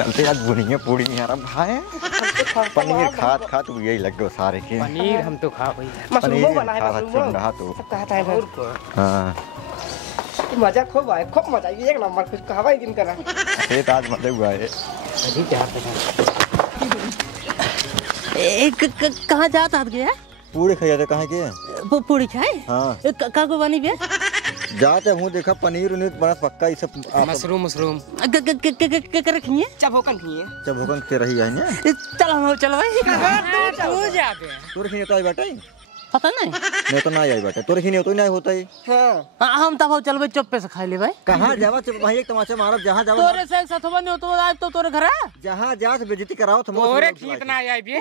चलते आज बुनिया पूरी यार भाई पनीर खात खात यही लग गयो सारे के पनीर हम तो खा भाई पनीर बना है रहा तो सब कहता है और को हां मजा खूब आए खूब मजा एक नंबर कुछ कहवा ही दिन करा ये तो आज मजा हुआ है अभी क्या कहाँ जाता गया पूरी खाया था कहाँ के पूरी खाए हां का को बनी बे जाते हूं देखा पनीर उन्हें बड़ा पक्का ये सब मशरूम के रखिए चबोकन खिए चबोकन के रही है ना चलो चलो भाई तू जाते तोर खिने तो आई बेटा पता नहीं नहीं तो ना आई बेटा तोर खिने तो नहीं होता ही हां हम तब चलबे चुप्पे से खा ले भाई कहां जावा चुप भाई एक तमाचा मारब जहां जावा तोरे से एक साथ बने तो आज तो तोरे घर जहां जात बेइज्जती कराओ तो तोरे खेत ना आई बे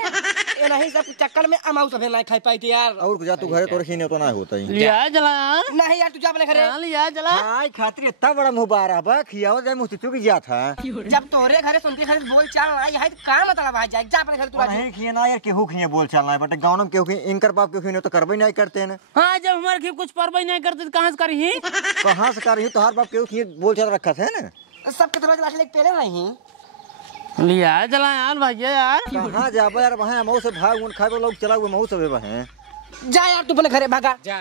ए नहीं सब चक्कर में अमाउ सब नहीं खाई पाई थी यार और जा तू घरे तोर खिने तो ना होता ही लिया जला नहीं यार तू जा अपने घरे लिया जला हाय खातिर इतना बड़ा मुबारक बा खियाओ जाए मुझसे चुक जा था जब तोरे घरे सुनते घरे बोल चाल आई है तो का मतलब आ जाए जा अपने घरे तू नहीं खिए ना यार केहू खिए बोल चालना है बट गांव में केहू इनकर बाप केहू ने तो करबे नहीं करते हैं हाँ जब हमारे खेत कुछ परवाही नहीं करते तो कहाँ से करी कहां से कर रही तोहार बाप केहू खिए बोल चाल रखा है ना सबके तरह लाख लेके पेले नहीं लिया जला यार भाई यार कहां जाबे यार वहां मऊ से भाग उन खाए लोग चला हुए मऊ से वहां जा यार तू अपने घरे भागा जा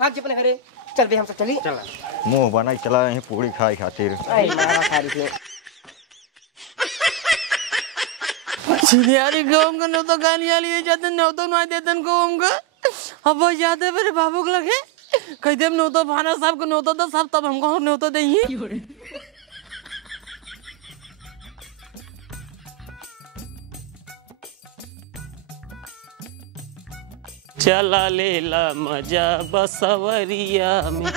भाग अपने घरे चल बे हम सब चली चला मुंह बना चला यहीं पूरी खाई खातिर आई मारा खारी से यार गाँव का नो तो गालियाँ लिए जाते नो तो ना देते गाँव का अब वो जाते मेरे बाबू को लगे कहते नो तो भाना साहब को नो तो सब तब हमको नो तो देंगे चला लेला मजा बसवरिया में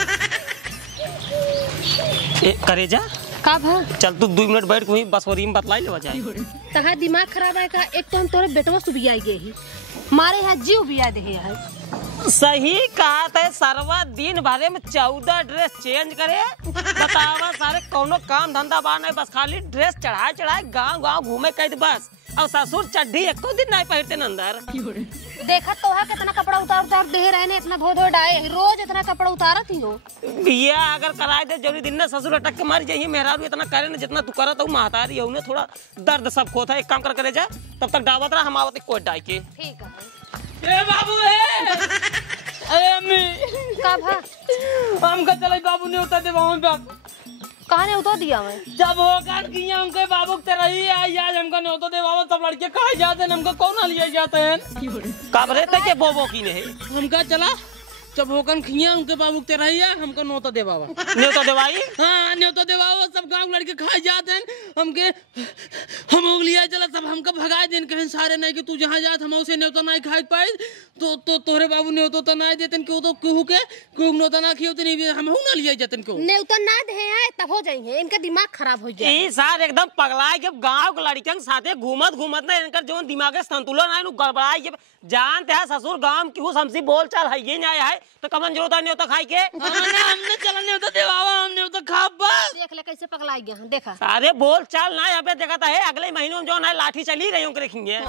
करे जा का भा चल तू 2 मिनट बैठ वहीं बसवरी में बतलाई ले जाए तहा दिमाग खराब है का एक तो हम तोरे बेटवा सुबिया गए ही मारे यहाँ जीव बिया दे है सही कहा था सरवा दिन भरे में 14 ड्रेस चेंज करे बतावा सारे कोनो काम धंधा बा नहीं बस खाली ड्रेस चढ़ाए गांव गांव घूमे कह बस और ससुर चड्ढी एको दिन नहीं पहनते अंदर देखा तो है कितना कपड़ा उतार उतार दे रहे ने इतना धो धो डाए रोज इतना कपड़ा उतारत ही हो बिया अगर कराए दे जरूरी दिन ना ससुर अटक के मर जाइए मेहरारू इतना करे ना जितना तू करत हो महतारी हो ने थोड़ा दर्द सब खोता है एक काम कर करे जा तब तक डावत रहा हम आवत कोई डाई के ठीक है ए बाबू ए अम्मी का भा हम का चले बाबू ने होता दे वहां पे कहां ने उतार दिया मैं जब वो कान किया उनके बाबू के रही है आज हमका ने होता दे बाबू सब लड़के कहां जाते हैं हमका कौन लिए जाते हैं काबरे तक के बोबो की ने हमका चला जब होकन खिया उनके बाबू के रही है हमको नोता दे बाबा न्योता देवाई हां न्योता दे बाबा सब गांव लड़के खा जाते हैं हमके हम लिया चला सब हमका भगा देन कहीं सारे नहीं कि तू जहां जात हम उसे न्योता नहीं खाई पाए तो तोरे बाबू न्योता तो नहीं देतन क्यों तो केहू के कोई न्योता ना खियो तो नहीं हम ना लिया जतन क्यों न्योता ना दे है तब हो जाएंगे इनका दिमाग खराब हो जाए ई सार एकदम पगलाए के गांव के लड़कन साथे घूमत ना इनका जो दिमाग के संतुलन है गड़बड़ाई के जानते हैं ससुर गांव क्यों हमसे बोल चाल है ये नहीं है तो कमन जरूरत नहीं होता खाई के हमने चलने होता दे बाबा हमने होता खा बस देख ले कैसे पगला गया देखा सारे बोल चाल ना यहाँ पे देखा था है अगले महीनों में जो है लाठी चली रही हूँ रखेंगे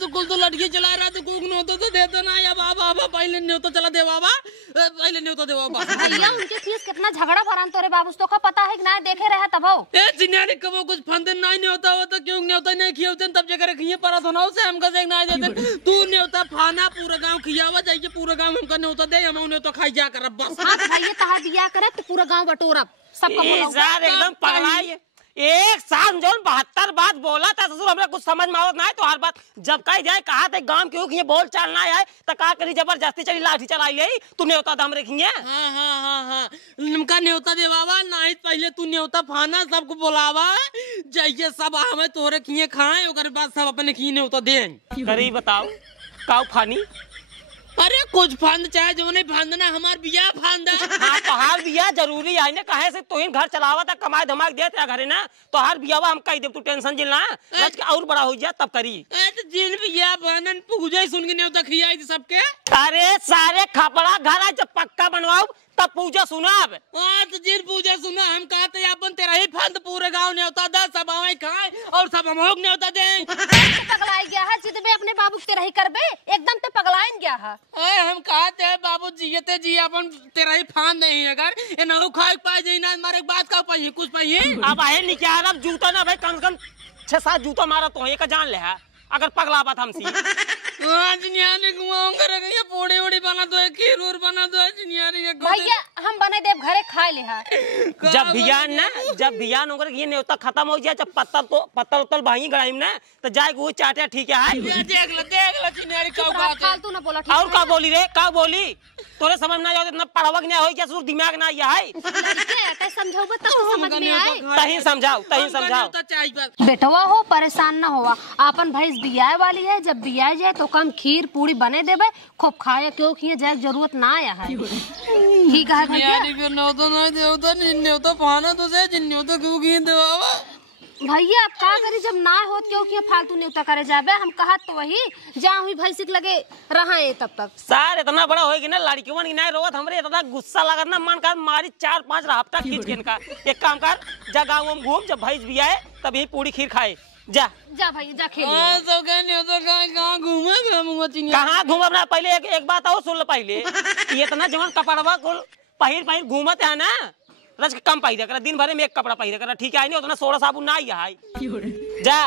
तो कुल तो लड़की चला रहा तो कुछ नहीं होता तो देता ना या बाबा पहले नहीं होता चला दे बाबा पहले नहीं होता दे बाबा भैया उनके फीस कितना झगड़ा भरान तोरे बाबू तो का पता है कि ना देखे रहा तब हो ए जिन्यारे कबो कुछ फंदन नहीं होता होता क्यों नहीं होता नहीं खिया होते तब जगह रखिए परत होना उसे हमका देख ना देते तू नहीं होता फाना पूरा गांव खियावा जाइए पूरा गांव हमका नहीं होता दे हम नहीं तो खाई जा कर बस हां भैया तहा दिया करे तो पूरा गांव बटोरब सबका बोला एकदम पगलाई एक साथ जो 72 बात बोला था ससुर हमरा कुछ समझ में आवत ना है तो हर बात जब कह जाए कहा थे गांव क्यों ये बोल चाल ना है तो का करी जबरदस्ती चली लाठी चलाई ले तू न्योता दम रखिए हां निमका न्योता दे बाबा नहीं पहले तू न्योता फाना सबको बुलावा जाइए सब हमें तोरे किए खाए ओकर बाद सब अपने किए न्योता दे करी बताओ काऊ फानी अरे कुछ फंद चाहे जो नहीं फंदना हमार बिया फंदा हां तो हार बिया जरूरी है ना कहे से तोहिन घर चलावा था कमाई धमाक दे तेरा घरे ना तो हार बियावा हम कह दे तू टेंशन जिलना आज के और बड़ा हो जा तब करी ए तो जिन बिया बनन पूजा सुन के नहीं तो खियाई सबके अरे सारे खपड़ा घर आज पक्का बनवाओ तब पूजा सुनाब। तो जिन पूजा सुना हम कहते अपन तेरा ही फंद पूरे गांव ने होता दस सब आवे खाए और सब हम होग ने होता दे। पगलाई गया है जितबे अपने बाबू के रही करबे एकदम ते पगलाइन गया है। ओए हम कहते हैं बाबू जियते जी अपन तेरा ही फान नहीं अगर ये ना खाए पाए जी ना मारे बात का पाई कुछ पाई। अब आहे निकाल अब जूता ना भाई कम से कम 6-7 जूता मारा तो एक जान ले है अगर पगला बात हमसी। आज नियाने घुमाऊंगा रखिए पूड़ी उड़ी बना दो खीर उर बना दो नियाने भैया हम बने देव घरे खाए ले है। जब बियान होकर ये न्योता खत्म हो जाए जब पत्तल उत्तल भाई गड़ाई ना तो जाए वो चाटे ठीक है। देख लो चिनियारी का बात फालतू ना बोला। और का बोली रे का बोली तोरे समझ ना जाओ इतना पढ़ावक नहीं होई क्या सुर दिमाग ना आया है। लड़के समझाओगे तब तो समझ में आए। तही समझाओ बेटवा हो परेशान ना होवा अपन भैंस बियाए वाली है जब बियाए जाए तो कम खीर पूरी बने देवे खूब खाए क्योंकि जाए जरूरत ना आया है। ठीक है भैया भैया अब का करी जब ना हो क्योंकि फालतू न्योता करे जाबे हम कहत तो वही जहाँ हुई भैंसिक लगे रहे तब तक। सार इतना बड़ा होएगी ना लड़कियों की नहीं रोवत हमरे इतना गुस्सा लगत ना मन कर मारी 4-5 हफ्ता खींच के इनका। एक काम कर जा गाँव में घूम जब भैंस भी आए तभी पूरी खीर खाए जा भैया जा खेल कहाँ घूम अपना पहले एक बात और सुन लो पहले इतना जवन कपड़वा पहिर घूमत है ना रज के कम पहिरे कर दिन भरे में एक कपड़ा पहिरे कर ठीक है नहीं उतना सोडा साबुन ना आई जा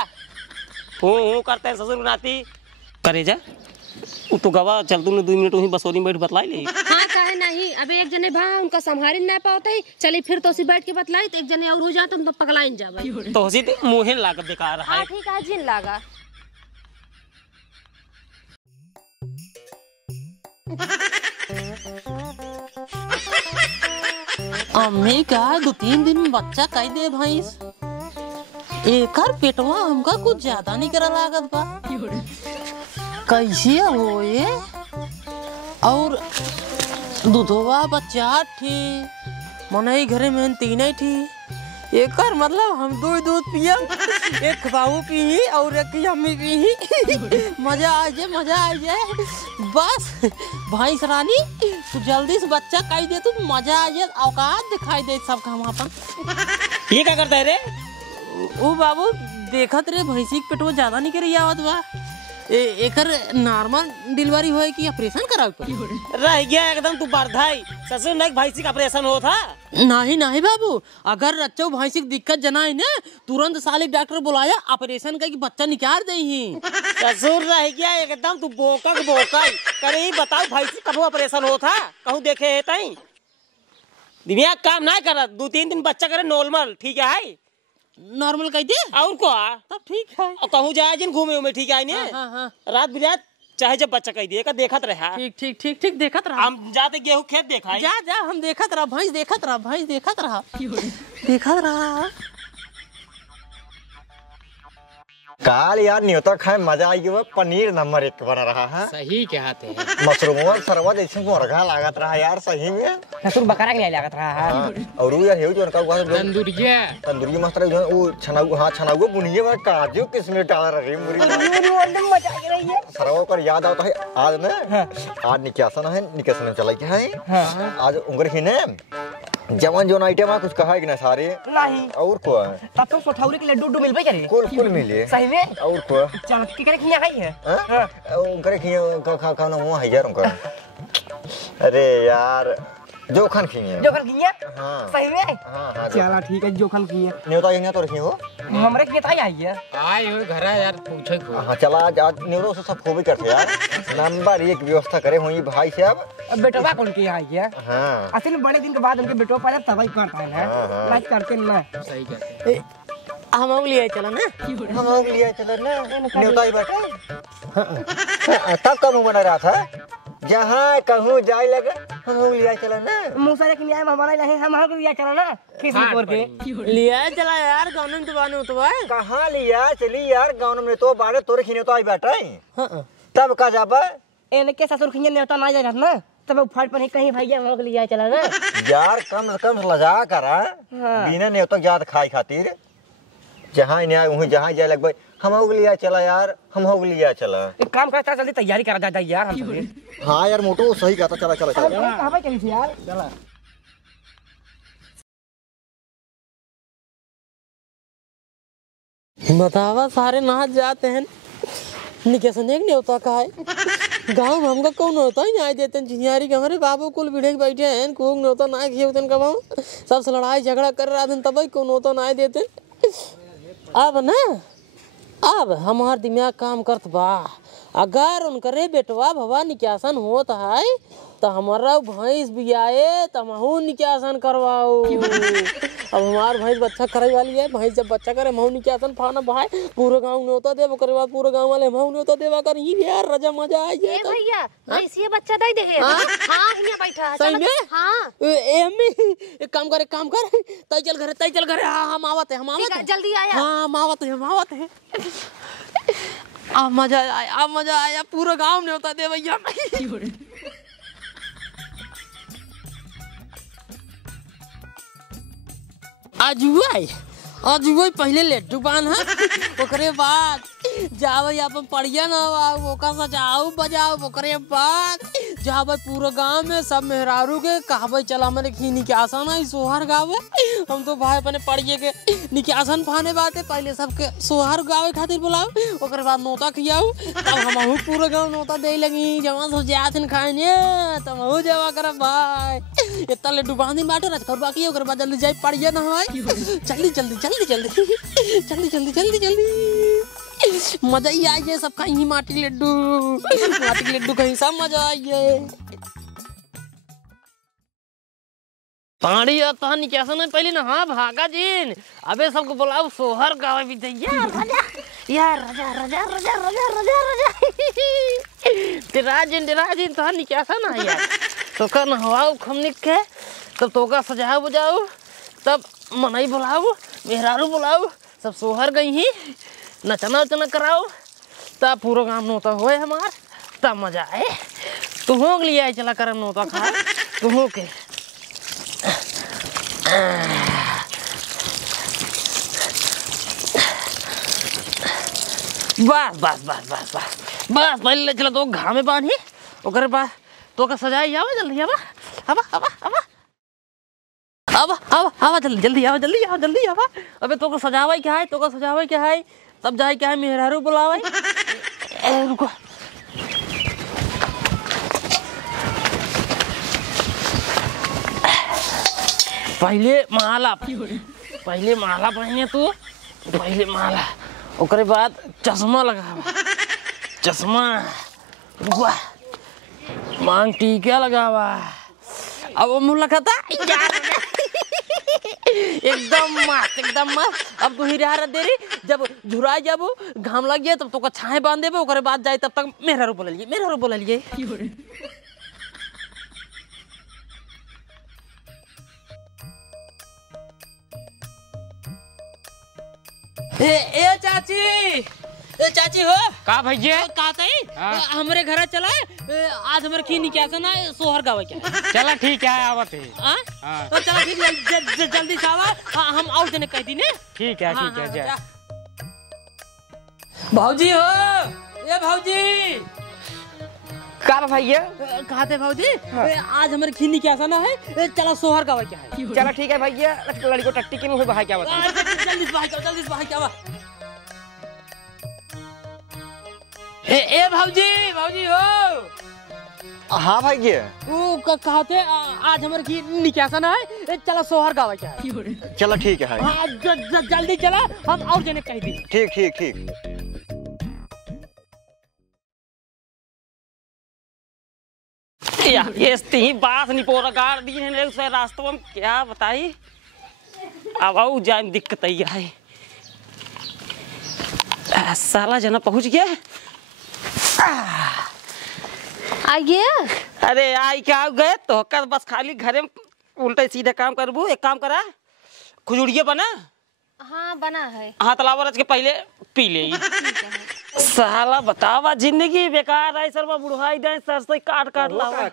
हूँ करते हैं ससुर नाती करे जा तो गवा चल तूने 2 मिनट वहीं बसोरी में बैठ बतलाई ले। हाँ काहे नहीं अबे एक जने भा उनका संभारी ना पाते चले फिर तो उसी बैठ के बतलाई तो एक जने और हो जाते तो पगलाइन जावे तो उसी मुहे लागत बेकार है। ठीक है जिन लागा अम्मी का 2-3 दिन में बच्चा कह दे भैंस एकर पेटवा हमका कुछ ज्यादा नहीं करा लागत बा कैसे होए और दूधवा बच्चा थी मने घरे में 3 थी एकर मतलब हम दूध पिया एक बाबू पी और एक अम्मी पी मजा आ जाए बस भैंस रानी तू जल्दी से बच्चा कह दे तू मजा आ जाए औकात दिखाई दे सब काम अपन। ये क्या करता है रे ओ बाबू देखत रे भैंसी के पेटवा ज्यादा नहीं करे आवत बा एकर नॉर्मल डिलीवरी होए कि ऑपरेशन करावे पड़ी रह गया एकदम तू बरधाई ससुर नहीं भैंसी का ऑपरेशन हो था नहीं बाबू अगर रच्चो भैंसी की दिक्कत जना है ना तुरंत साले डॉक्टर बुलाया ऑपरेशन का कि बच्चा निकाल दे ही ससुर रह गया एकदम तू बोकक करे ही बताओ भैंसी कब ऑपरेशन हो था कहूँ देखे है तई दिमाग काम ना कर 2-3 दिन बच्चा करे नॉर्मल ठीक है नॉर्मल कह दे और को तब ठीक है और कहूँ जाए जिन घूमे उमे ठीक है हाँ। रात बिरात चाहे जब बच्चा कह दिए का देखत रहा ठीक देखत रहा हम जाते गेहूं खेत देखा जा हम देखत रहा भैंस देखत रहा काल यार न्योता खाए मजा आई वो पनीर नंबर 1 बना रहा है। सही कहते हैं मशरूम और सरवा जैसे मुर्गा लागत रहा यार सही में ससुर बकरा के लिए लागत रहा है। और वो यार हेउ जो उनका तंदूरी मस्त रहा वो छनाऊ बुनिए में काजू किसमें डाल रही मजा आ रही है सरवा पर याद आता है आज ना आज निकासन चला क्या है आज उंगर ही ने जवान जो आइटम है कुछ कहा है कि ना सारे नहीं और को तब तो सोठौरी के लड्डू मिलबे करे कुल मिले सही में और को चल की करे खिया गई है हां उनकर खिया खा ना वो है यार उनका अरे यार जोखन खिया हां सही में हां चला ठीक है जोखन खिया न्योता यहाँ तो रखियो हमरे के ताई आई है आई हो घर यार पूछो हां चला आज न्योता से सब खूब करते यार नंबर 1 व्यवस्था करे होई भाई साहब बेटवा कौन की आई है हां असल में बड़े दिन के बाद उनके बेटवा पहले तबाही करता है ना लाइक करते ना सही कहते हैं हम लिए चला ना न्योता ही बैठा तब कब बना रहा था जहाँ कहूँ जाए लगे हम लिया चला ना मुसरे के न्याय में हमारा नहीं हम लिया चला ना किस तोड़ के लिया चला यार गाँव में तो कहाँ लिया चली यार गाँव में तो बारे तोरे खिने तो आई बैठा तब का जाबा इनके ससुर खिने नेता ना जा ना तब उफाड़ पर कहीं भैया हम लोग लिया चला ना यार कम से कम लजा करा बिना नेता याद खाई खातिर जहाँ न्याय वहीं जहाँ जाए लगभग हम हो लिया चला यार हम हो लिया चला एक काम करता जल्दी तैयारी करा जाता यार हम हाँ यार मोटो सही कहता चला कहाँ पे चली थी यार चला बतावा सारे नहा जाते हैं निकेसन एक नहीं होता का है गाँव में हमका कौन होता ही नहीं देते चिनियारी के हमारे बाबू कुल बिड़े बैठे हैं कोई नहीं होता ना किए होते कब सबसे लड़ाई झगड़ा कर रहा था तब कौन होता ना देते अब ना अब हमार दिमाग काम करत बा अगर उनकरे बेटवा भवा निकासन होता है तो हमारा भैंस भी आए तो महू निकासन करवाओ। अब हमार भैंस बच्चा करे वाली है भैंस जब बच्चा करे महू निकासन फाना भाई पूरे गांव न्योता देव करे बाद पूरे गांव वाले महू न्योता देवा कर ही यार रजा मजा आ जाए। भैया भैंस ये बच्चा दे दे हां यहाँ बैठा सही में हां एक काम कर तई चल घरे हां हम आवत है जल्दी आया हां हम आवत है अब मजा आया पूरा गांव न्योता दे भैया। आज वो पहले लड्डू बान है ओकरे बाद जावे अपन पढ़िया ना ओका सजाओ बजाओ ओकरे बाद जावे पूरा गांव में सब मेहरारू के कहबे चला मैंने की निकासन है सोहर गावे हम तो भाई अपने पढ़िए के निकासन फाने बाते पहले सबके सोहर गावे खातिर बुलाओ ओकरे बाद नोता खियाओ तब हम पूरा गांव नोता दे लगी जमा सो जाथिन खाने तब हो जावा कर भाई इतना लड्डू बांधी बाटे रख कर बाकी ओकरे बाद जल्दी जाई पढ़िए ना भाई जल्दी मजा ही आ जाए सबका यही माटी के लड्डू कहीं सब मजा आ जाए। पानी आता है निकासन पहले ना हाँ भागा जिन अबे सबको बुलाओ सोहर गावे भी यार राजा राजिन तो निकासन है यार तो का नहवाओ खमनिक के तब तोका सजाओ बजाओ तब मनाई बुलाओ मेहरारू बुलाओ सब सोहर गई ही नचना उचना कराओ तब पूरा काम नोता होए हमार तब मजा आए तुहों के लिए आए चला कर नोता खाए तुहों के बस पहले चला तो घाम में बांधी ओकरे बाद तो का सजाई आवा जल्दी आवा जल्दी आवा अबे तो को सजावा क्या है तब जाए क्या है मेहरारू बुलावा रुको पहले माला पहने तू पहले माला ओकरे बाद चश्मा लगावा चश्मा रुको मांग टीका लगावा अब मुँह लगाता एकदम मस्त अब तू ही रहा दे रही जब झुरा जब घाम लग गया तब तो छाए बांध देबे ओकरे बाद जाए तब तक मेहरारू बोल लिए ए चाची हो का भैया हमरे घर चला आज हमारे की निकासन है सोहर गावे क्या चला ठीक है आवत है तो चला ठीक जल्दी से आवा हम और जने कह दी ने ठीक है जा भौजी हो ये भौजी का भैया कहते भौजी आज हमारे खीनी क्या आना है चला सोहर गावे क्या है चलो ठीक है भैया लड़की टट्टी के मुंह भाई क्या बता जल्दी से भाई क्या ए भौजी हो हाँ भाई ये वो कहते आज हमारे की निकासन है चला सोहर गावा क्या है चलो ठीक है जल्दी चला हम और जने कह दी ठीक यार ये ही बात नहीं पोरा गाड़ दी है उस रास्ते में क्या बताई अब आओ जाए दिक्कत आई है साला जना पहुंच गया आइए अरे आई क्या गए तो कर बस खाली घरे में उल्टा सीधा काम करबू एक काम करा खुजड़िया बना हाँ बना है हाथ लावा रच के पहले पी ले साला बतावा जिंदगी बेकार है सर बुढ़ाई दे सर से काट लावा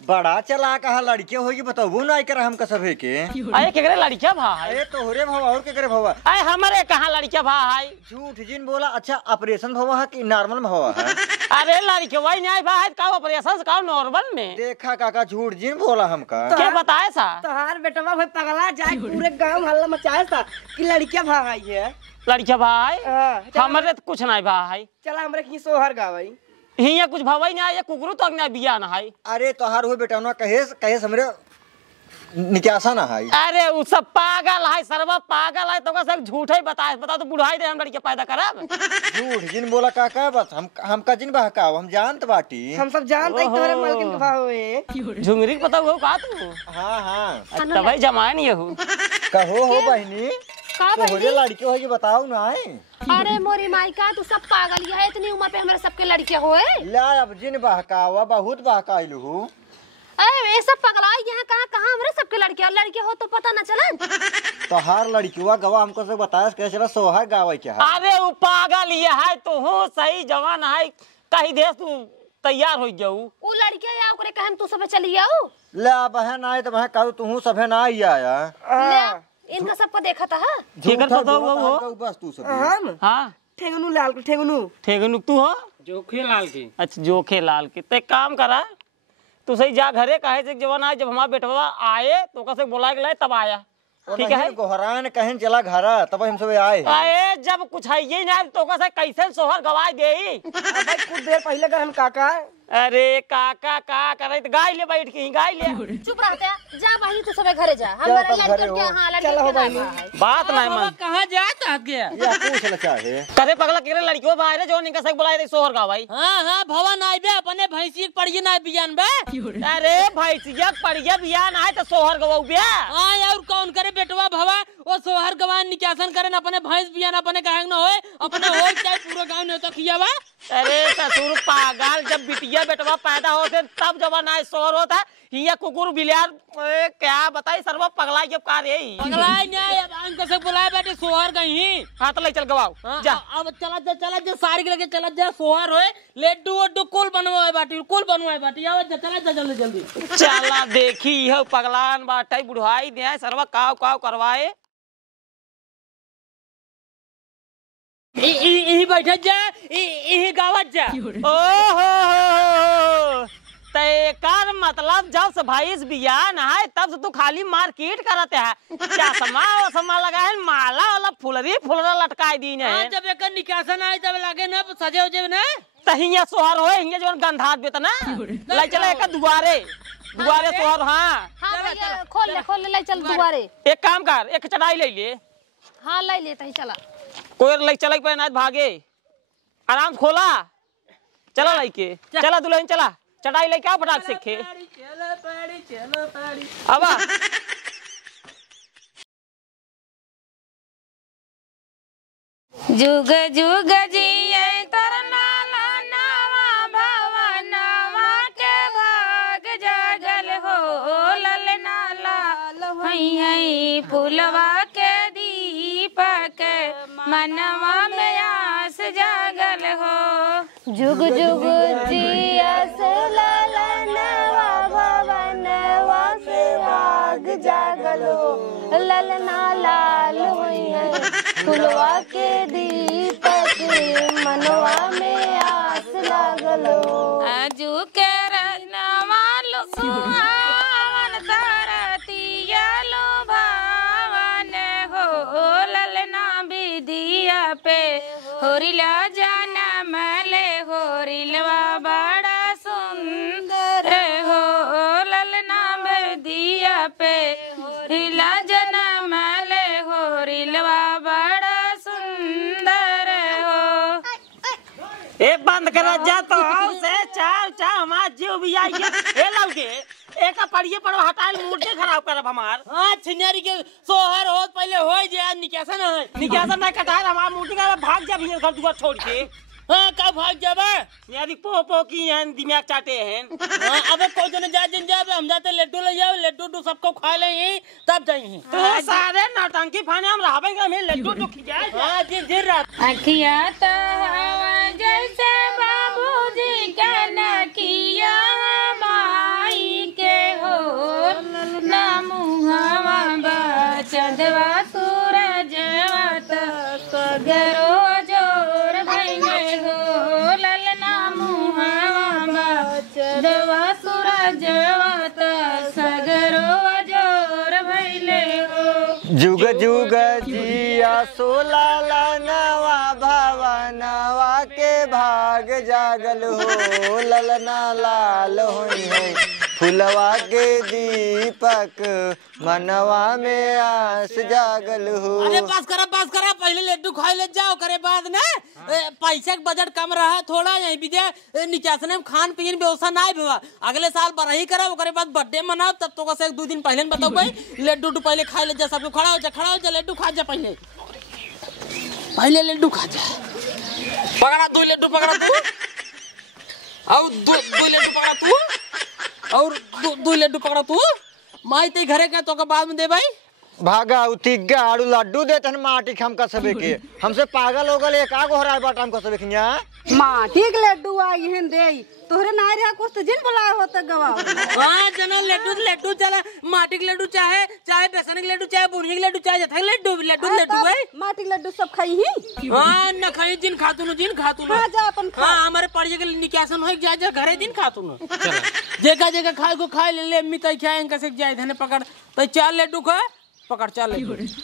बड़ा चला कहा लड़के होगी बताबू ना कर हम कसबे के। अरे केकरे लड़किया भाई? अरे तोहरे भवा और केकरे भवा? अरे हमारे कहाँ लड़किया भाई? झूठ जिन बोला। अच्छा ऑपरेशन भवा है कि नॉर्मल भवा है? अरे लड़के वही नहीं भाई, का ऑपरेशन का नॉर्मल में। देखा काका झूठ जिन बोला हमका। क्या बताए सा? तोहार बेटवा भाई पगला जाए पूरे गांव हल्ला मचाए था कि लड़कियां भाई है। लड़किया भाई चला हमारे तो कुछ नहीं भाई। हमरे की सोहर गावई हिया कुछ भवई नहीं है, कुकरू तक नहीं बिया ना है। अरे तोहार हुए बेटा ना कहे हमरे निकासा ना है। अरे वो सब पागल है, सर्व पागल है, तो का सब झूठ ही बताए। बता तो बुढ़ाई दे हम लड़के पैदा करब। झूठ जिन बोला काका बस हमका जिन बहकाव हम जानत बाटी। हम सब जानते हैं तोहरे मालकिन के भाव है। झुंगरी पता हो का तू? हाँ हाँ तब जमान ये हो कहो हो बहनी तोहरे लड़के होगी बताओ ना। अरे मोरी माई का तू सब पागल है, इतनी उम्र पे हमारे सबके लड़के होए। ला अब जिन बहकावा बहुत बहकाइलू हूँ। अरे ये सब पगलाई यहाँ कहाँ कहाँ हमारे सबके लड़के और लड़के हो तो पता न चला। तोहार लड़किवा गवा हमको से बताया कैसे चला सोहाग गावे क्या है। अरे वो पागल ये है तो हो सही जवान है, कहीं देश तू तैयार हो जाऊ। वो लड़के या ओकरे कहम तू सब चली आओ। ले बहन आए तो बहन कहू तू सभे ना आई आया। ले इनका सबको देखा था। ठेकर पता हुआ वो बस तू सब। हम हाँ ठेगनु लाल के ठेगनु ठेगनुक तू हो जोखे लाल की। अच्छा जोखे लाल के ते काम करा तू सही जा घरे कहे से जवान आए जब हमारा बेटवा आए तो कैसे बोला के लाए तब आया। ठीक है गोहरान कहें चला घर तब हम सब आए। अरे जब कुछ है ये नहीं तो कैसे कैसे सोहर गवाए दे। भाई कुछ देर पहले कर हम काका अरे काका का करे तो गाय ले बैठ के गाय ले। चुप रहते जा बहनी तू सब घरे जा। हमारे लड़के के हां लड़के के बात नहीं मन कहाँ जाता है गया? या पूछ ले चाहे करे पगला केरे लड़कियों बाहर जो निका से बुलाए दे सोहर गवाई। हाँ हाँ भवन आई बे अपने भैंसी पड़िए ना बियान बे। अरे भैंसिया पड़िया बियान आए तो सोहर गवाऊ बिया। हाँ और कौन करे बेटवा भवा वो सोहर गवान निकासन करे ना अपने भैंस बियान अपने कहे न होए अपने हो चाहे पूरा गांव ने तो खियावा। अरे ससुर पागल जब बिटिया बेटवा पैदा होते तब जब ना सोहर होता हिया कुकुर बिलार क्या बताई सर्व पगला जब कार्य पगलाई नहीं अब अंक से बुलाए बैठे सोहर गई। हाँ तो ले चल गवाओ जा। अब चला जा सारी के लगे चला जा सोहर होए लड्डू वड्डू कुल बनवाए बाटी कुल बनवाए बाटी आओ चला जा जल्दी जल्दी। चला देखी है पगलान बाटे बुढ़ाई दे सर्व काव काव करवाए। यही बैठे जा यही गावत जा। ओहो तेकर मतलब जब से भैंस बियान है तब से तू खाली मार्केट करते है। चश्मा लगा है माला वाला फुलरी फुलरा लटकाई दी ने। जब एक निकासन आए जब लगे ना सजे उजे ना तहिया सोहर होए हिया जो गंधात बेत ना ले चले एक दुआरे सोहर। हाँ हां भैया खोल ले चल दुआरे। एक काम कर एक चढ़ाई ले ले। हां ले लेते ही चला कोई ले चले पे ना भागे आराम से खोला चला लेके चला दुल्हन चला चढ़ाई लेके आ फटाक सीखे अब जुग जुग जिये तर नाला नावा भवनवा के भाग जागल हो ललना लाल होई फुलवा के दीपक मनवा में आस जागल हो। जुग जुग जियस ललनवा भवनवा से भाग जागल हो ललना लाल होई है फुलवा के दीपक मनवा में आस लागल हो। आजू के रनवा लुभावन तरतिया लुभावन हो ललना बिदिया पे होरिला जनम ले होरिलवा बड़ा सुंदर हो ललना बिदिया पे होरिला जनम ले होरिलवा बड़ा सुंदर हो। ए बंद कर जा तो से चार चार हमार जीव भी आई ए लौके एक पड़िए पर हटाल मूर्ति खराब करब हमार। हाँ छिन्यारी के सोहर हो पहले हो जाए निकासन है निकासन नहीं कटार हमार मूर्ति का भाग जा भी घर दुआर छोड़ के। हाँ कब भाग जाबे यारी पो की हैं दिमाग चाटे हैं। हाँ अबे कोई जने जा जिन जाबे हम जाते लड्डू ले जाओ लड्डू सबको खा ले तब जाएंगे। तो सारे नौटंकी फाने हम रहबे का में लड्डू तो खिजाए। हाँ जिन रात अखिया तो जैसे बाबूजी का नकिया माई जुग जुग जिया सोलाला नवा भवनवा के भाग जागल हो ललना लाल होई है फुलवा के दीपक मनवा में आस जागल हो। अरे पास करा पहले लड्डू खाई ले जाओ करे बाद ना पैसा के बजट कम रहा थोड़ा यही विजय निकासन में खान पीन व्यवस्था ना हुआ अगले साल बराही करा करे बाद बर्थडे मनाओ तब तो से 2 दिन पहले बताओ भाई लड्डू पहले खाई ले जा सब खड़ा हो जा लड्डू खा जा पहले लड्डू खा जा पकड़ा 2 लड्डू पकड़ा तू और 2 लड्डू पकड़ा तू और 2 लड्डू पकड़ा तू माई ते घरे का तो का बाद में दे भाई भागा उतिगा आड़ू लड्डू देते हैं माटी हम का सबे के हमसे पागल हो गए का हो रहा है बाटा हम का सबे के माटी के लड्डू आई हैं दे तोहरे ना रहा कुछ तो जिन बुलाए होता गवा हां जना लड्डू चला माटी के लड्डू चाहे बेसन के लड्डू चाहे बुनिया के लड्डू चाहे जथा लड्डू है माटी के लड्डू सब खाई ही हां न खाई जिन खातू हां जा अपन खा हां हमारे पड़िए के निकासन होई जा घरे दिन खातू न चला जगह खाए को खाए ले अम्मी तई खाए इनका से जाए धने पकड़ तई 4 लड्डू खा पकड़ चल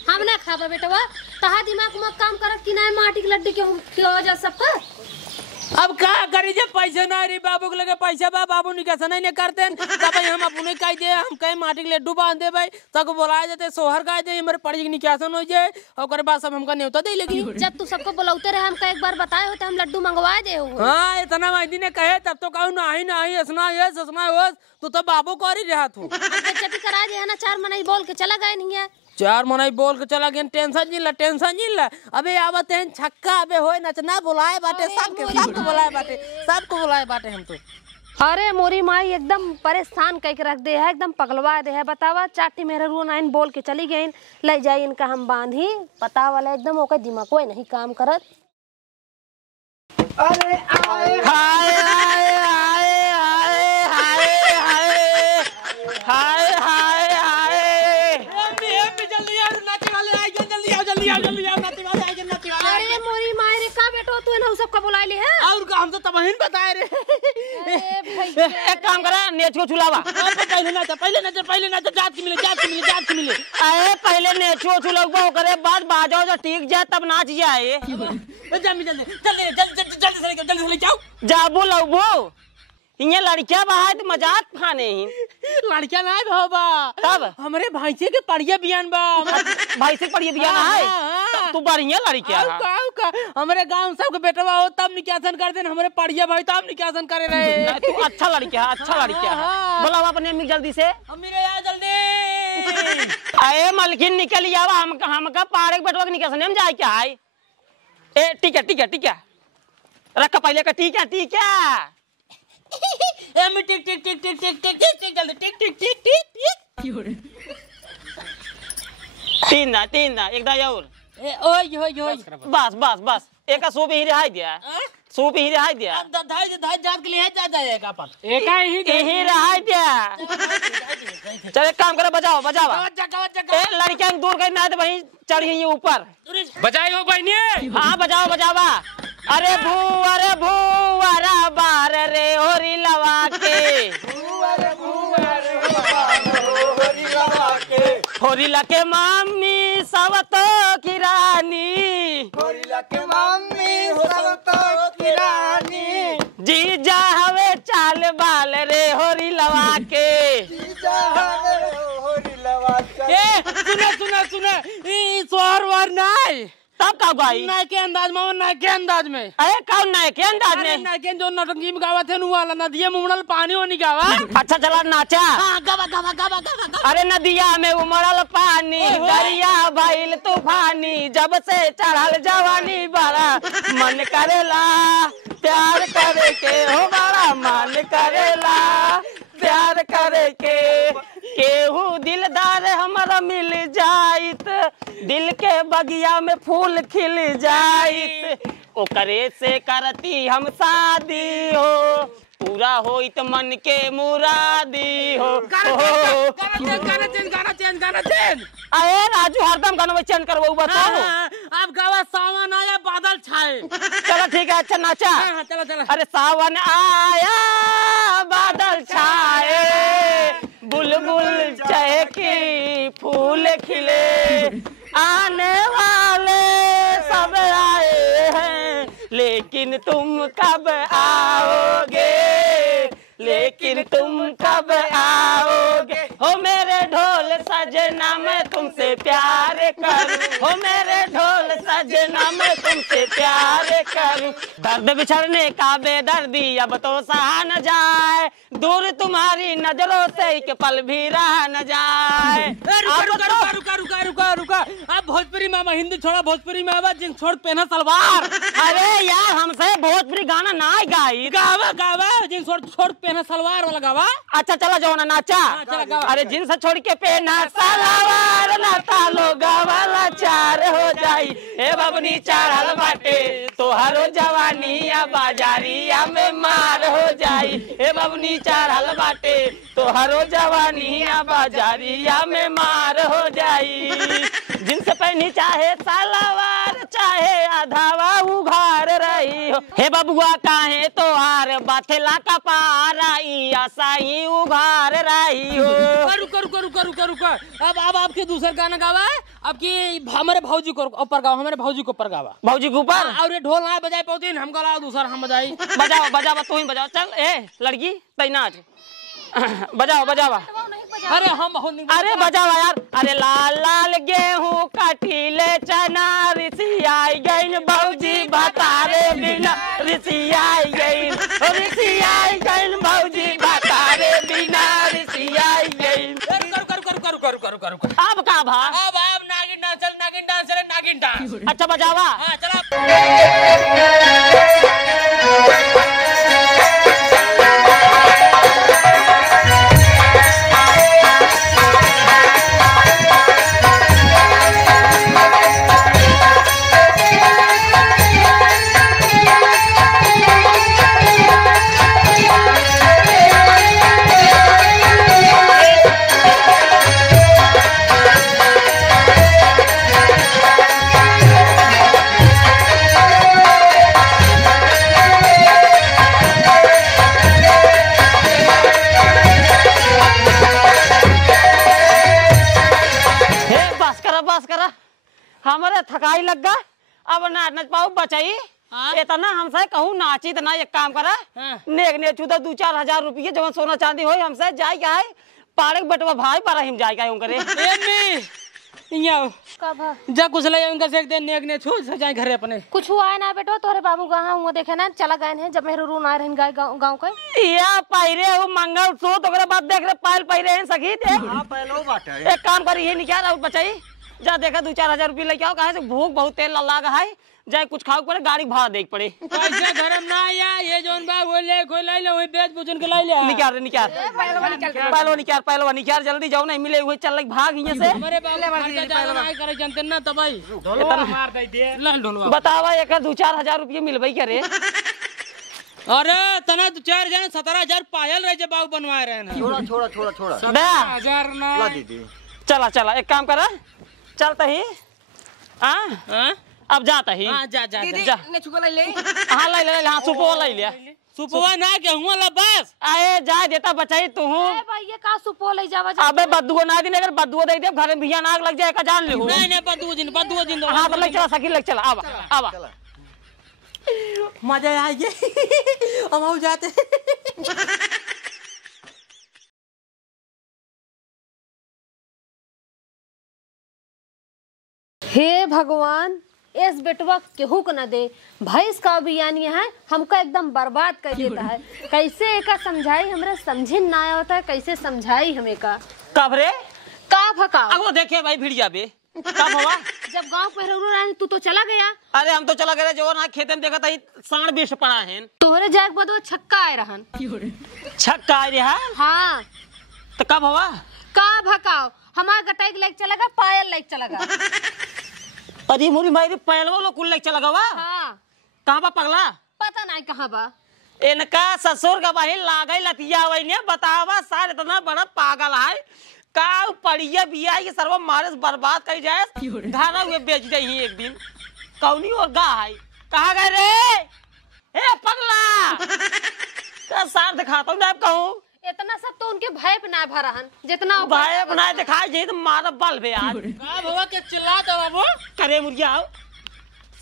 हम ना खाबा बेटवा तहा दिमाग में काम करत कि ना माटी के लड्डू के हम खिला जा सबका अब का करी जे पैसा ना रे बाबू के लगे पैसा बाबू निकासन नहीं करते तब हम अपने कह दे हम कहीं माटी के लड्डू बांध दे भाई तक बुलाए देते सोहर गाय दे हमारे पड़ी निकासन हो जाए और बाद सब हमका न्योता दे लगी जब तू सबको बुलाते रहे हमका एक बार बताए होते हम लड्डू मंगवा दे हां इतना मायदी ने कहे तब तो कहूं नहीं ऐसा ये ससना हो तू तो बाबू को ही रहा तू बेइज्जती करा दे ना 4 महीने बोल के चला गए नहीं है 4 महीने बोल के चला गया टेंशन नहीं अबे आवत हैं छक्का अबे होए नचना बुलाए बाटे सबको बुलाए बाटे हम तो अरे मोरी माई एकदम परेशान कह के रख दे है एकदम पगलवा दे है बतावा चाटी मेरे रू नाइन बोल के चली गई ले जाई इनका हम बांधी पता वाला एकदम ओके दिमाग कोई नहीं काम करत। अरे आए हाय हाय हाय हाय हाय हाय हाय जल्दी आओ नाचे वाले आ गए जल्दी आओ नाचे वाले आ गए अरे मोरी माई रे का बेटो तू ना सबका बुला ली है और हम तो तबहिन बताए रे एक काम करा नेच को छुलावा पहले ना जात की मिले अरे पहले नेचो छुलगबो करे बाद बाजो जो ठीक जाए तब नाच जाए जल्दी जाओ जाबो लबो इन्हें लड़कियां बाहर तो मजाक खाने ही लड़कियां ना होबा तब हमरे भाईचे के पड़िया बियान बा भाई से पढ़िए बिया है तू बढ़िया लड़कियां है का हमरे गांव सब के बेटवा हो तब निकासन कर देन हमरे पड़िया भाई तब निकासन करे रहे तू अच्छा लड़कियां है बुलावा अपने अम्मी जल्दी से अम्मी रे आ जल्दी अरे मलकिन निकल आवा हमका पाड़े के बेटवा के निकासन हम जाए क्या है ए ठीक है रख पहले का ठीक है अम्मी टिक जल्दी टिक तीन दा एक दा और ओय बस एक सूप ही रहा दिया धाई जात के लिए जा जाएगा अपन एक ही रहा दिया चल एक काम करो बजावा ए लड़कियां दूर गई ना तो वहीं चढ़ गई ऊपर बजाई हो बहनी हाँ बजावा अरे भूअरा बार रे होरी लवा के होरी लके मामी सब तो की रानी जीजा हवे चाल बाल रे होरी लवा के सुना ई सोहर वार नाय तब का भाई नाय के अंदाज में अरे कौन नाय के अंदाज में नाय के जो नटंगी में गावा थे नु वाला नदिया में उमड़ल पानी होनी गावा अच्छा चला नाचा हां गावा अरे नदिया में उमड़ल पानी दरिया भइल तूफानी जब से चढ़ल जवानी बड़ा मन करेला प्यार करे के हो बड़ा मन करेला प्यार करे के केहू दिलदार हमारा मिल जाइत दिल के बगिया में फूल खिल जाइत ओकरे से करती हम शादी हो पूरा होइत मन के मुरादी हो गाना चेंज अरे राजू हरदम गाना चेंज करबो बताओ अब गावा सावन आया बादल छाए चलो ठीक है अच्छा नाचा हां चलो अरे सावन आया बादल छाए बुलबुल चहकी फूल खिले, आने वाले सब आए हैं, लेकिन तुम कब आओगे, लेकिन तुम कब आओगे। हो मेरे ढोल सजना मैं तुमसे प्यार करूं, हो मेरे ढोल सजना मैं तुमसे प्यार करूं। दर्द बिछड़ने का बेदर्दी अब तो सहा न जाए, दूर तुम्हारी नजरों से एक पल भी रहा न जाए। रुका अब भोजपुरी में हिंदी छोड़ा, भोजपुरी में आवाज जिन छोड़ पहना सलवार। अरे यार हमसे भोजपुरी गाना ना गाई, गावा जिन छोड़ पहना सलवार वाला गावा। अच्छा चला जाओ ना नाचा। चला गावा। अरे जिन से छोड़ के पहना सलवार नाता लो गावाला चार हो जाई, ए बबनी चढ़ल बाटे तोहरो जवानी या बाजारिया में मार हो जाई, ए बबनी चढ़ल बाटे तोहरो जवानी या बाजारिया में मार हो जाई। जिनसे पहनी चाहे सलवार चाहे आधावा उघार रही हो, हे बबुआ काहे तोहार बाथेला का पाराई आसाई उघार रही हो। रुका अब आपके दूसरा गाना गावा है, आपकी हमारे भौजी को ऊपर गाओ, हमारे भौजी को ऊपर गावा। भौजी के ऊपर और ये ढोल ना बजाए पाती, हम गला दूसरा हम बजाई। बजाओ तू ही बजाओ। चल ए लड़की तैनात बजाओ। अरे हम अरे बजाओ यार। अरे लाल लाल गेहूं कटीले चना ऋषि आई गई भौजी बतारे बिना, ऋषि आई गई भौजी बतारे बिना, ऋषि आई गई। करू अब का भा अब नागिन डांस। अच्छा बजावा। हाँ चला। हमारे थकाई लग गया, अब नाच पाऊ बचाई। इतना हमसे कहूँ नाची तो ना, एक काम करा नेक ने छूता 2-4 हजार रुपये जब सोना चांदी हो हमसे जाए क्या है पाड़े बटवा भाई बारा हम जाए क्या करे जा कुछ ले उनका से एक दिन नेक ने छू जाए घरे अपने। कुछ हुआ है ना बेटो, तोरे बाबू कहाँ हुआ देखे ना चला गए हैं जब मेरे रू ना रहन गए गांव के। या पायरे हो मंगल सो तो करे बाद देख रे पायल पायरे हैं सखी दे। हां पहलो बात है। एक काम करी ये निकाल और बचाई जा देखा 2-4 हजार रुपये लेके आओ, कहे भूख बहुत तेल लगा है जाए कुछ खाओ पड़े गाड़ी भाड़ा देख पड़े। पैसा घरम ना या ये जोन बा वो ले कोई ले वही बेच बुचन के ले पहलवा निकाल जल्दी जाओ नहीं मिले हुए चल भाग यहां से। हमारे बाबू ज्यादा ना करे जानते ना तबाई मार दे दे ला ढोलवा बतावा एक 2-4 हजार रुपये मिलबई करे। अरे तना 2-4 जन 17,000 पायल रहे बाबू बनवा रहे हैं। छोड़ा 17,000 ना ला दीदी। चला एक काम करा चलता ही अब जाता ही। जा ने छुपा ले हाँ ले हाँ सुपो ले लिया सुपवा ना के हुआ ला बस आए जा देता बचाई तू भैया का सुपो ले जावा। अबे बद्दुओ ना दिन अगर बद्दुओ दे दे घर में भैया नाग लग जाएगा जान ले। नहीं बद्दुओ दिन हाँ तो लग चला सकी लग चला आवा मजा आ गया हम जाते। हे भगवान इस बेटवा केहू को न दे, भैंस का भी यानी है हमको एकदम बर्बाद कर देता है। कैसे एका समझाई हमरा समझे ना आता है, कैसे समझाई हमें का कब रे का भका। अब वो देखे भाई भिड़ जाबे कब हुआ जब गांव पहरो रहे तू तो चला गया। अरे हम तो चला गए जो ना खेत में देखा था साण बेच पड़ा है तोहरे जाए के बाद वो छक्का आए रहन। छक्का आए रहा हाँ तो कब हुआ का भकाओ हमारा गटाई लेके चलेगा पायल लेके चलेगा। अरे मोरी मारी पहलवा लोग कुल लेके चला गवा। हाँ कहाँ बा पगला पता नहीं कहाँ बा। इनका ससुर का बहिन लागे लतिया वही बतावा सार इतना बड़ा पागल है का पड़िया बिया ये सर्व मारे बर्बाद कर जाए घाना हुए बेच दे ही एक दिन कौनी और गा है कहाँ गए रे ए पगला का सार दिखाता हूँ ना कहूँ इतना सब तो उनके भय पे ना भरहन जितना ऊपर भाई अपना दिखाई दे तो मारा बल बे यार का भवा के चिल्ला दो बाबू करे मुर्गिया आओ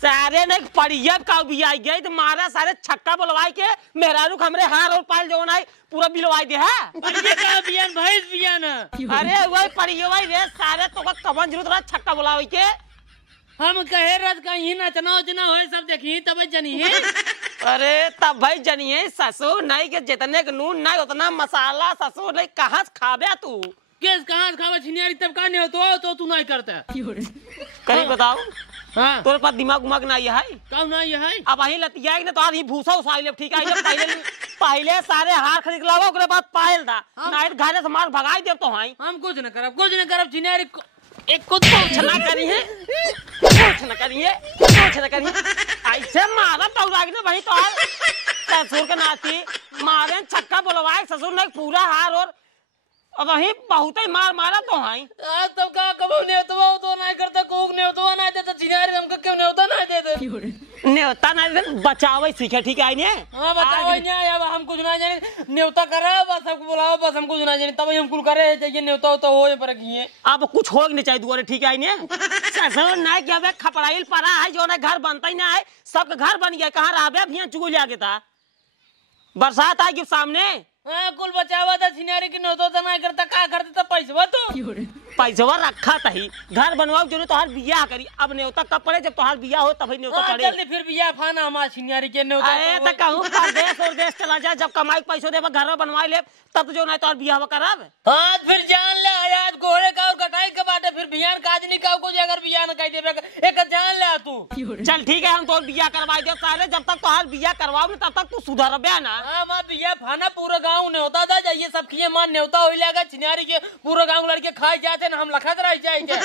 सारे ने पड़िया का भी आई गई तो मारा सारे छक्का बोलवाई के मेहरारू हमरे हार और पाल जो नाई पूरा बिलवाई दे है ये का बियान भैंस बियान अरे वही पड़िया वही रे सारे तो का कवन जरूरत रहा छक्का बोलावे के हम कहे रत कहीं नचना उचना होए सब देखी तब जनी है अरे तब भाई जनिए ससुर नहीं के जितने के नून नहीं उतना मसाला ससुर नहीं कहाँ से खाबे तू केस कहाँ से खावा छिनियारी तब का नहीं हो तो तू नहीं करता कहीं बताओ हाँ तोरे पास दिमाग उमाग नहीं है कब ना ये है अब वही लतिया ना तो आज ही भूसा उसाई ले ठीक है पहले सारे हार खरीद लाओ ओकरे बाद पायल दा नाइट घरे से मार भगाई देव तो हाई हम कुछ न करब छिनियारी एक कुछ ना करी है कुछ न करिए ऐसे मारा दौड़ा ना वही तो ससुर के नाती मारे छक्का बोलवाए ससुर ने पूरा हार और वही बहुत ही मार मारा तो हाई आज तब का कबो नेवतवा तो नहीं करता कोक नेवतवा नहीं देता छिनियारी हमको क्यों नेवता नहीं देते नेवता नहीं बचावे सीखे ठीक है ने हां बताओ नहीं अब हम कुछ ना जाने नेवता करा बस सबको बुलाओ बस हम कुछ ना जाने तब हम कुल करे चाहिए नेवता तो होए पर किए अब कुछ हो नहीं चाहिए दुआरे ठीक है ने ससुर नहीं के अब खपड़ाइल पड़ा है जो ना घर बनता ही ना है सबका घर बन गया कहां रहबे भैया चुगल आगे था बरसात आएगी सामने कुल बचावा था छिनियारी की नेवता तो नहीं करता का करते तो पैसा तो पैसा रखा तही घर बनवाओ जो तोहार बियाह करी अब नेवता कब पड़े जब तोहार बियाह हो तभी नेवता पड़े जल्दी फिर बियाह फाना हमार छिनियारी के नेवता अरे तो कहूं परदेश और देश चला जा जब कमाई पैसो देबा घर बनवा ले तब जो नहीं तोहार बियाह करब हां फिर जान ले आज गोहरे का और कटाई के बाटे फिर बियान काज नहीं का कुछ अगर बियाह न कह देबे एक जान ले तू चल ठीक है हम तोर बियाह करवाई दे सारे जब तक तोहार बियाह करवाओ तब तक तू सुधरबे ना हां मां बियाह फाना पूरा गांव ने होता था जाइए सब किए मान नेवता हो लेगा छिनियारी के पूरा गांव लड़के खाए जाते ना हम लखत रह जाएंगे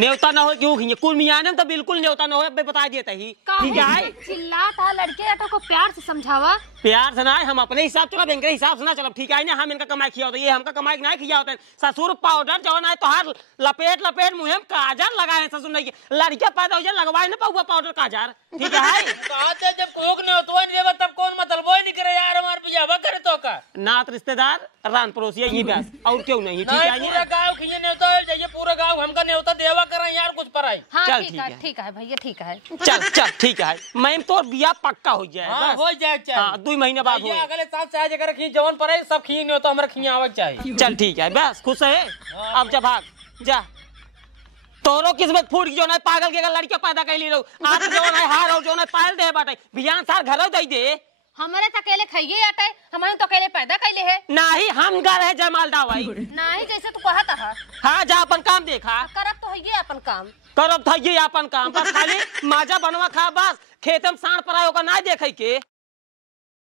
नेवता ना हो क्यों खिए कुल मियाने तो बिल्कुल नेवता ना हो बे बता देते ही ठीक है चिल्ला था लड़के आटो को प्यार से समझावा प्यार से ना हम अपने हिसाब चला बैंक के हिसाब से ना चलो ठीक है ना हम इनका कमाई किया होता ये हमका कमाई नहीं किया होता ससुर पाउडर जो ना तो हर लपेट मुंह में काजर लगाए ससुर नहीं लड़के पैदा हो जाए लगवाए ना पाउडर पाउडर काजर ठीक है कहते जब कोक ने होतो नहीं देबा तब कौन मतलब वो नहीं करे यार हमार बियाह करे तो का नात रिश्तेदार रान पड़ोसी यही बस और क्यों नहीं ठीक है पूरा गांव खिए नेवता हो जाइए पूरा गांव हमका नेवता देवा करा यार कुछ पर आई हाँ चल, ठीक है भैया ठीक है चल ठीक है मैं तो बियाह पक्का हो जाए हां हो जाए चाहिए हां 2 महीने बाद हो ये अगले साल से आज अगर खी जवन पर आई सब खी ने तो हमरा खिया आवक चाहिए चल ठीक है बस खुश है अब जा भाग जा तोरो किस्मत फूट जो ना पागल के लड़के पैदा कर ली लोग आज जो ना हार और जो ना पाल दे बाटे बियान सार घरो दे दे हमारे तो अकेले खाइए आटे हमारे तो अकेले पैदा कैले है नहीं हम घर है जयमाल दावाई नहीं जैसे तू कहा था हाँ जा अपन काम देखा करब तो है अपन काम करब था ये अपन काम बस खाली माजा बनवा खा बस खेत में सांड पराय होकर ना देखे के